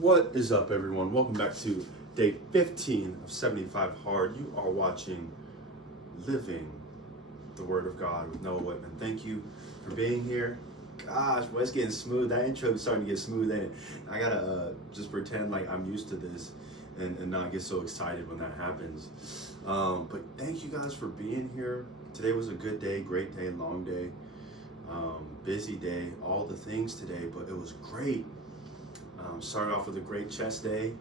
What is up, everyone? Welcome back to day 15 of 75 Hard. You are watching Living the Word of God with Noah Whitman. Thank you for being here. Gosh, boy, it's getting smooth. That intro is starting to get smooth, ain't it? I gotta just pretend like I'm used to this and not get so excited when that happens. But thank you guys for being here. Today was a good day, great day, long day, busy day, all the things today, but it was great. Started off with a great chest day,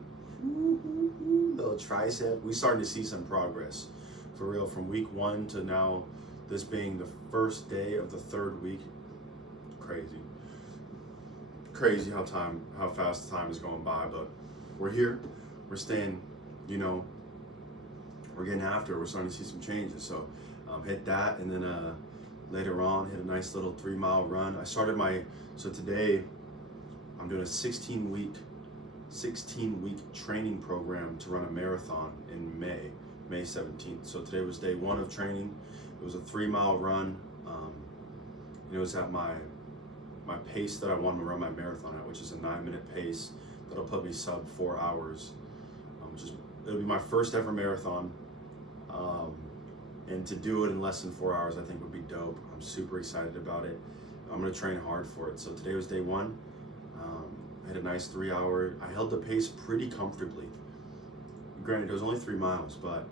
little tricep. We starting to see some progress, for real, from week 1 to now, this being the first day of the 3rd week. Crazy how fast time is going by, but we're here, we're staying, we're getting after it. We're starting to see some changes. So hit that, and then later on hit a nice little 3-mile run. So today I'm doing a 16-week training program to run a marathon in May 17th. So today was day 1 of training. It was a 3-mile run. It was at my pace that I want to run my marathon at, which is a 9-minute pace. That'll put me sub 4 hours. It'll be my first ever marathon. And to do it in less than 4 hours, I think would be dope. I'm super excited about it. I'm gonna train hard for it. So today was day 1. I had a nice 3-hour. I held the pace pretty comfortably. Granted, it was only 3 miles, but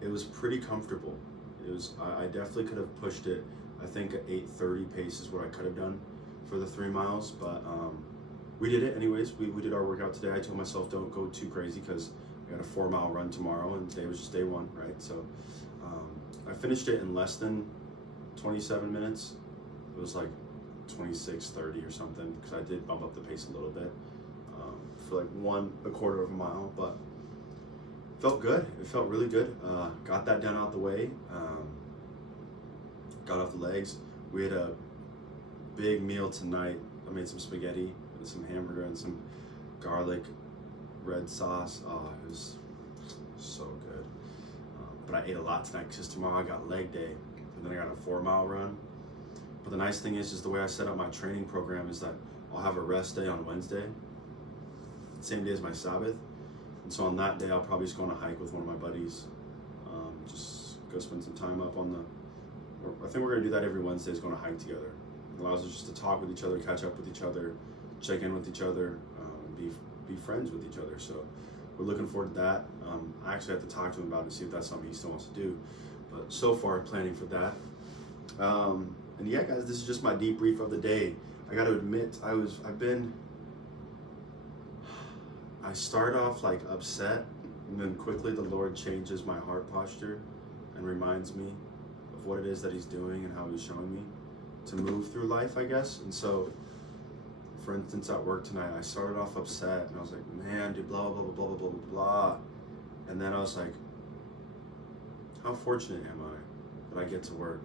it was pretty comfortable. I definitely could have pushed it. I think at 8:30 pace is what I could have done for the 3 miles, but we did it anyways. We did our workout today. I told myself don't go too crazy because I got a 4-mile run tomorrow, and today was just day 1, right? So I finished it in less than 27 minutes. It was like 26:30 or something, because I did bump up the pace a little bit for like 1/4 of a mile, but felt good. It felt really good. Got that done out the way. Got off the legs. We had a big meal tonight. I made some spaghetti and some hamburger and some garlic red sauce. Oh, it was so good. But I ate a lot tonight because tomorrow I got leg day, and then I got a 4-mile run. But the nice thing is the way I set up my training program is that I'll have a rest day on Wednesday, same day as my Sabbath. And so on that day, I'll probably just go on a hike with one of my buddies. Just go spend some time up on I think we're gonna do that every Wednesday, is go on a hike together. It allows us just to talk with each other, catch up with each other, check in with each other, be friends with each other. So we're looking forward to that. I actually have to talk to him about it to see if that's something he still wants to do. But so far, planning for that. And yeah, guys, this is just my debrief of the day. I got to admit, I start off like upset, and then quickly the Lord changes my heart posture and reminds me of what it is that He's doing and how He's showing me to move through life, I guess. And so, for instance, at work tonight, I started off upset, and I was like, man, dude, blah, blah, blah, blah, blah, blah, blah. And then I was like, how fortunate am I that I get to work?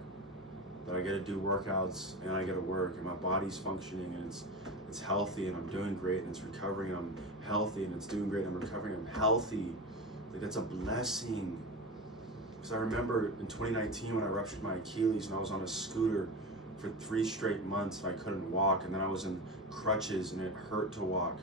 That I get to do workouts, and I get to work, and my body's functioning, and it's healthy, and I'm doing great, and it's recovering, and I'm healthy, and it's doing great, and I'm recovering, I'm healthy. Like, that's a blessing. Because I remember in 2019 when I ruptured my Achilles, and I was on a scooter for 3 straight months, and I couldn't walk, and then I was in crutches, and it hurt to walk.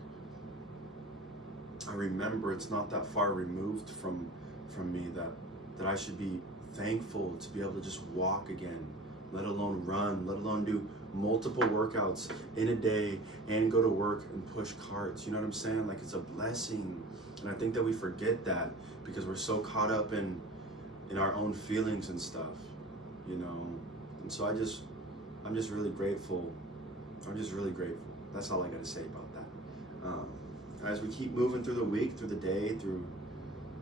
I remember it's not that far removed from me that I should be thankful to be able to just walk again, let alone run, let alone do multiple workouts in a day and go to work and push carts. You know what I'm saying? Like, it's a blessing. And I think that we forget that because we're so caught up in our own feelings and stuff, And so I'm just really grateful. I'm just really grateful. That's all I got to say about that. As we keep moving through the week, through the day, through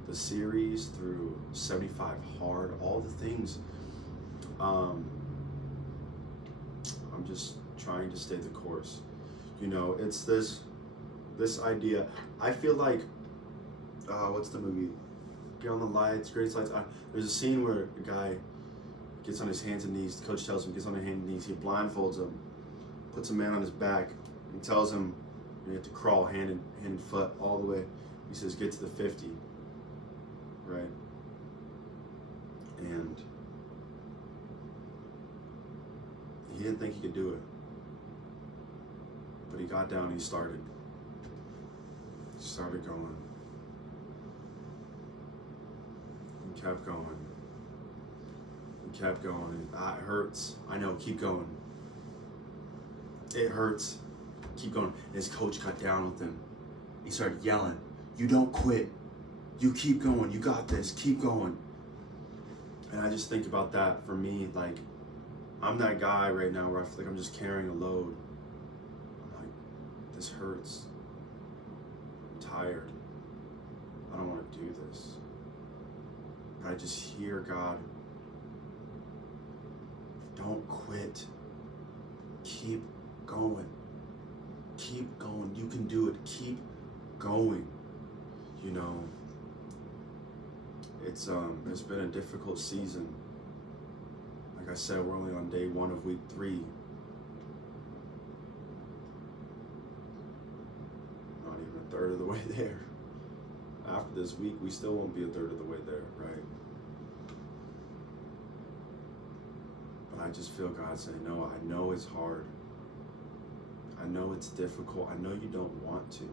the series, through 75 Hard, all the things, I'm just trying to stay the course. It's this idea. I feel like, what's the movie? Beyond the Lights, Greatest Lights. There's a scene where a guy gets on his hands and knees. The coach tells him, gets on his hands and knees. He blindfolds him, puts a man on his back, and tells him you have to crawl hand and foot all the way. He says, get to the 50, right? And he didn't think he could do it, but he got down and he started. started going. And kept going. And kept going. It hurts. I know, keep going. It hurts. Keep going. And his coach got down with him. He started yelling, "You don't quit. You keep going. You got this. Keep going." And I just think about that for me, like, I'm that guy right now where I feel like I'm just carrying a load. I'm like, this hurts. I'm tired. I don't want to do this. But I just hear God, don't quit. Keep going. Keep going. You can do it. Keep going. You know, it's been a difficult season. Like I said, we're only on day 1 of week 3. Not even a third of the way there. After this week, we still won't be a third of the way there, right? But I just feel God saying, no, I know it's hard. I know it's difficult. I know you don't want to.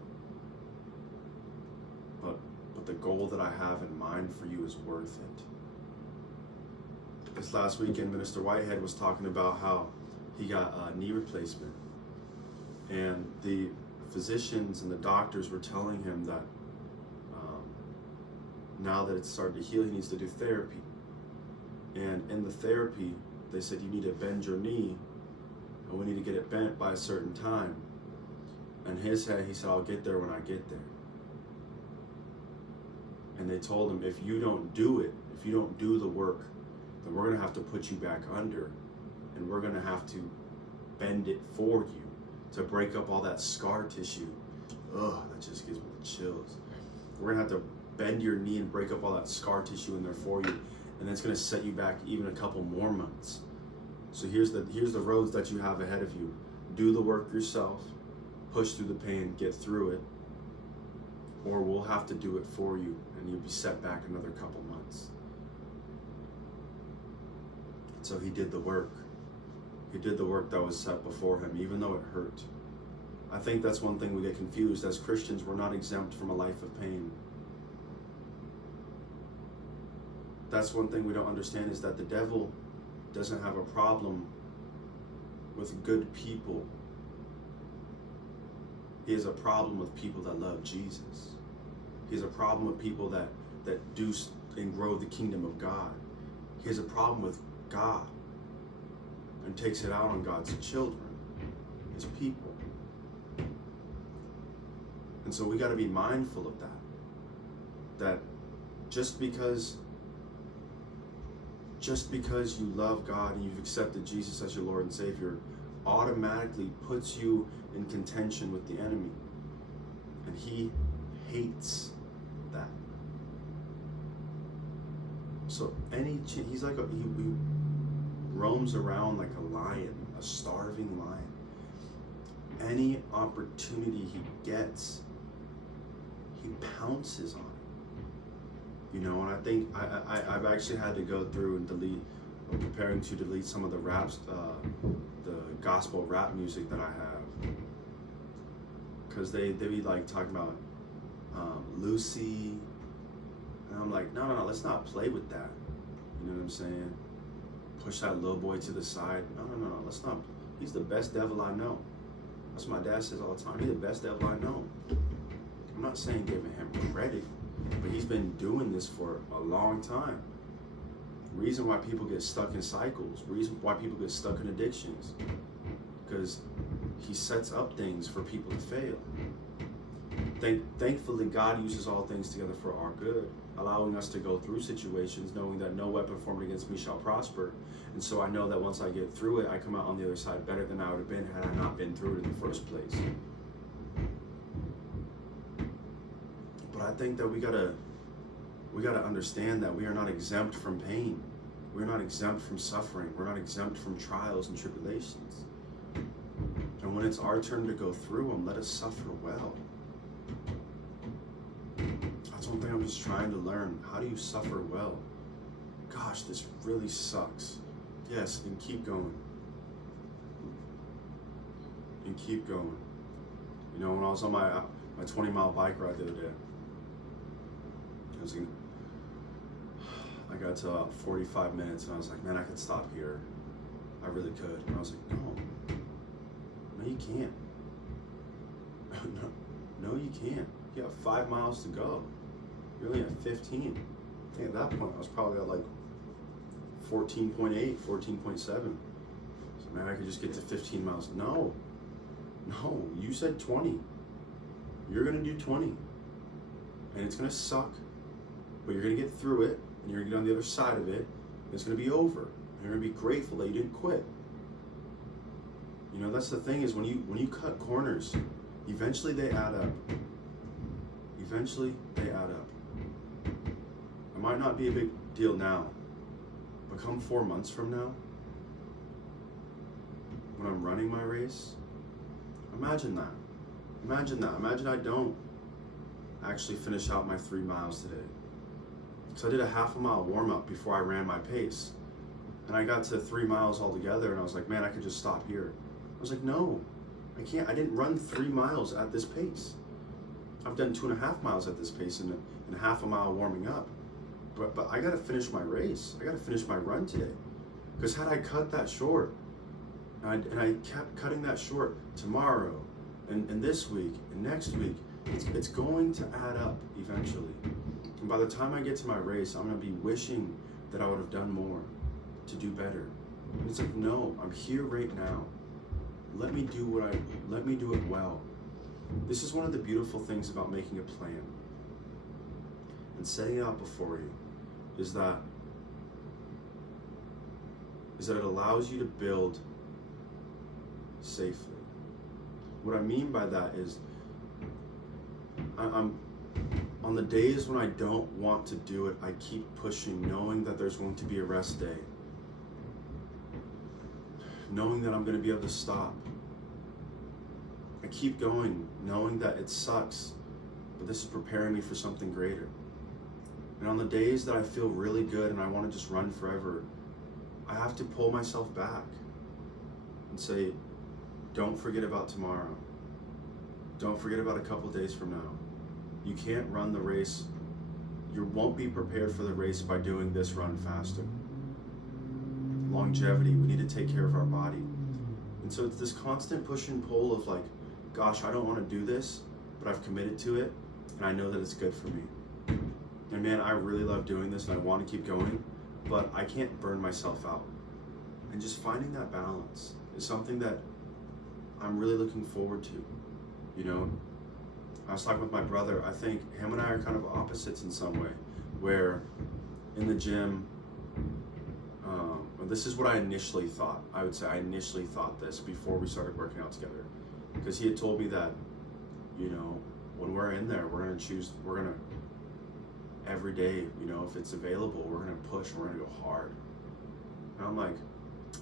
But the goal that I have in mind for you is worth it. This last weekend, Minister Whitehead was talking about how he got a knee replacement. And the physicians and the doctors were telling him that now that it's started to heal, he needs to do therapy. And in the therapy, they said, you need to bend your knee, and we need to get it bent by a certain time. And his head, he said, I'll get there when I get there. And they told him, if you don't do it, if you don't do the work, then we're gonna have to put you back under, and we're gonna have to bend it for you to break up all that scar tissue. Ugh, that just gives me the chills. We're gonna have to bend your knee and break up all that scar tissue in there for you, and it's gonna set you back even a couple more months. So here's the roads that you have ahead of you. Do the work yourself, push through the pain, get through it, or we'll have to do it for you, and you'll be set back another couple months. So he did the work. He did the work that was set before him, even though it hurt. I think that's one thing we get confused. As Christians, we're not exempt from a life of pain. That's one thing we don't understand, is that the devil doesn't have a problem with good people. He has a problem with people that love Jesus. He has a problem with people that do and grow the kingdom of God. He has a problem with God and takes it out on God's children, his people. And so we got to be mindful of that. That just because you love God and you've accepted Jesus as your Lord and Savior automatically puts you in contention with the enemy. And he hates that. So he's like he roams around like a lion, a starving lion. Any opportunity he gets, he pounces on it. You know, and I think I've actually had to go through and I'm preparing to delete some of the raps, the gospel rap music that I have. Because they be like talking about Lucy. And I'm like, no, let's not play with that. You know what I'm saying? Push that little boy to the side. No, let's not. He's the best devil I know. That's what my dad says all the time. He's the best devil I know. I'm not saying giving him credit, but he's been doing this for a long time. Reason why people get stuck in cycles, reason why people get stuck in addictions, because he sets up things for people to fail. Thankfully, God uses all things together for our good, allowing us to go through situations, knowing that no weapon formed against me shall prosper. And so I know that once I get through it, I come out on the other side better than I would have been had I not been through it in the first place. But I think that we gotta understand that we are not exempt from pain. We're not exempt from suffering. We're not exempt from trials and tribulations. And when it's our turn to go through them, let us suffer well. That's one thing I'm just trying to learn. How do you suffer well? Gosh, this really sucks. Yes, and keep going. And keep going. You know, when I was on my 20-mile bike ride the other day. I got to about 45 minutes and I was like, man, I could stop here. I really could. And I was like, no, you can't. No, you can't. You have 5 miles to go. You're only at 15. I think at that point I was probably at like 14.8, 14.7. So man, I could just get to 15 miles. No, you said 20. You're gonna do 20. And it's gonna suck, but you're gonna get through it, and you're gonna get on the other side of it, and it's gonna be over. And you're gonna be grateful that you didn't quit. You know, that's the thing, is when you cut corners, eventually they add up. Eventually they add up. It might not be a big deal now, but come 4 months from now, when I'm running my race, imagine that. Imagine I don't actually finish out my 3 miles today. So I did a half a mile warm up before I ran my pace. And I got to 3 miles altogether and I was like, man, I could just stop here. I was like, no, I can't. I didn't run 3 miles at this pace. I've done 2.5 miles at this pace and half a mile warming up. But I gotta finish my race. I gotta finish my run today. Because had I cut that short, and I kept cutting that short tomorrow, and this week, and next week, it's going to add up eventually. And by the time I get to my race, I'm gonna be wishing that I would have done more to do better. And it's like, no, I'm here right now. Let me do it well. This is one of the beautiful things about making a plan and setting it out before you, is that it allows you to build safely. What I mean by that is, I'm on the days when I don't want to do it, I keep pushing, knowing that there's going to be a rest day, knowing that I'm going to be able to stop. I keep going, knowing that it sucks, but this is preparing me for something greater. And on the days that I feel really good and I want to just run forever, I have to pull myself back and say, don't forget about tomorrow. Don't forget about a couple days from now. You can't run the race. You won't be prepared for the race by doing this run faster. Longevity, we need to take care of our body. And so it's this constant push and pull of like, gosh, I don't want to do this, but I've committed to it, and I know that it's good for me. And man, I really love doing this, and I want to keep going, but I can't burn myself out. And just finding that balance is something that I'm really looking forward to. You know, I was talking with my brother. I think him and I are kind of opposites in some way, where in the gym, this is what I initially thought. I would say I initially thought this before we started working out together, because he had told me that, you know, when we're in there, we're gonna every day, you know, if it's available, we're gonna push, we're gonna go hard. And I'm like,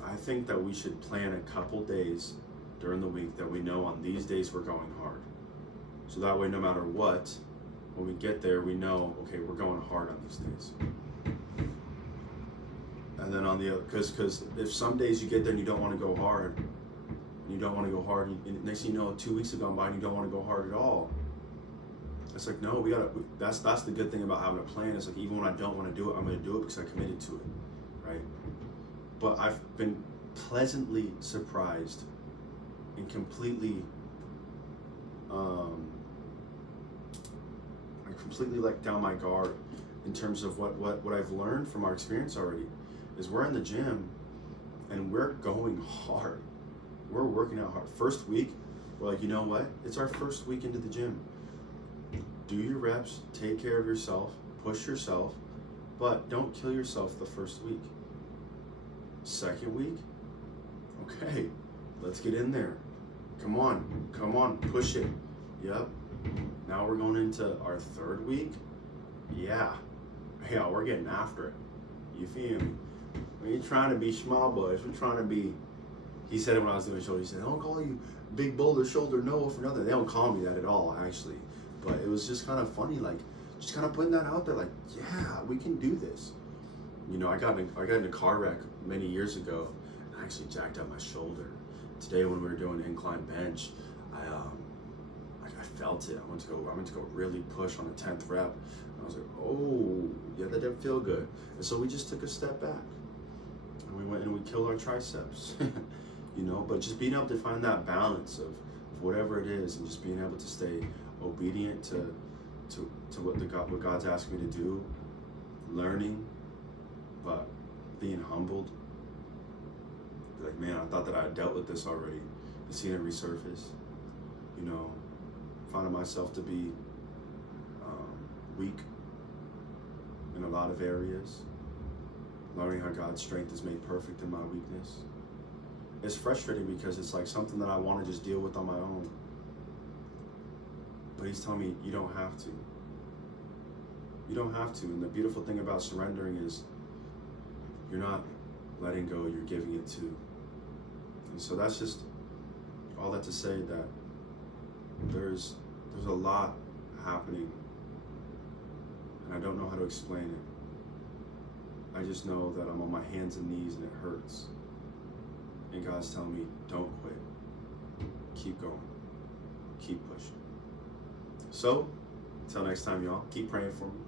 I think that we should plan a couple days during the week that we know on these days we're going hard. So that way, no matter what, when we get there, we know, okay, we're going hard on these days. And then on the other, because if some days you get there and you don't want to go hard, and next thing you know, 2 weeks have gone by and you don't want to go hard at all. It's like, no, that's the good thing about having a plan. It's like, even when I don't want to do it, I'm going to do it because I committed to it, right? But I've been pleasantly surprised and completely let down my guard in terms of what I've learned from our experience already. Is we're in the gym and we're going hard. We're working out hard. First week, we're like, you know what? It's our first week into the gym. Do your reps, take care of yourself, push yourself, but don't kill yourself the first week. Second week, okay, let's get in there. Come on, push it. Yep. Now we're going into our third week. Yeah, we're getting after it. You feel me? We ain't trying to be small boys. We're trying to be, he said it when I was doing a show, he said, I don't call you Big Boulder Shoulder Noah for nothing. They don't call me that at all, actually. But it was just kind of funny, like, just kind of putting that out there, like, yeah, we can do this. You know, I got in a car wreck many years ago, and I actually jacked up my shoulder. Today when we were doing incline bench, I I felt it. I went to go really push on the 10th rep. And I was like, oh, yeah, that didn't feel good. And so we just took a step back. And we went and we killed our triceps. You know, but just being able to find that balance of whatever it is, and just being able to stay obedient to what God's asked me to do, learning, but being humbled. Like, man, I thought that I had dealt with this already, and seeing it resurface. You know, finding myself to be weak in a lot of areas, learning how God's strength is made perfect in my weakness. It's frustrating because it's like something that I want to just deal with on my own. But he's telling me, you don't have to. You don't have to. And the beautiful thing about surrendering is you're not letting go, you're giving it to. And so that's just all that to say that there's a lot happening, and I don't know how to explain it. I just know that I'm on my hands and knees and it hurts. And God's telling me, don't quit. Keep going. Keep pushing. So, until next time, y'all, keep praying for me.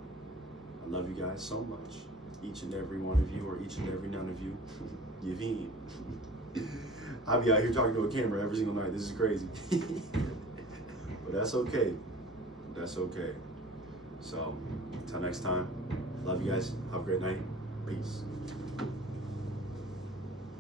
I love you guys so much. Each and every one of you, or each and every none of you. Yaveen. I'll be out here talking to a camera every single night. This is crazy. But that's okay. That's okay. So, until next time, love you guys. Have a great night. Peace.